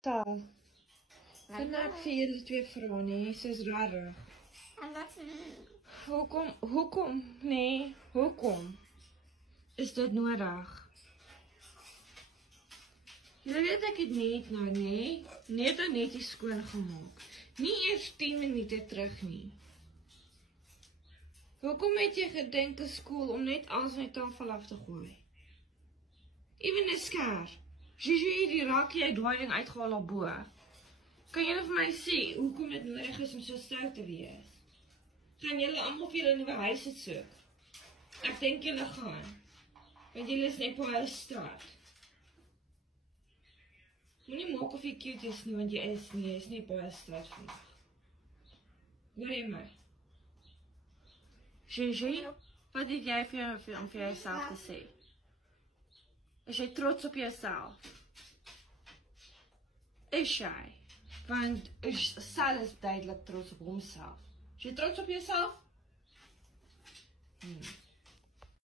Taal. Vandaag vir julle twee vrae nie, soos rarig. En wat Hoekom is dit nodig? Julle weet ek het net nou, net die skoon gemaak. Nie eers 10 minute terug nie. Hoekom het jy gedink is cool om net alles van die tafel af te gooi? Even 'n skaar. Jy die rakkie uit daai ding uitgehaal op bo. Kan julle vir my sê hoekom dit nodig is om so stout te wees? Gaan julle almal vir julle nuwe huise soek? Ek dink julle gaan. Want julle is net baie straat. Moenie maak of jy cute is nie, want jy is nie baie straat vandag. Hoor jy my? Gigi, wat het jy om vir jouself te sê? Is jy trots op jouself? Is jy? Want Sal is duidelik trots op homself. Is jy trots op jouself?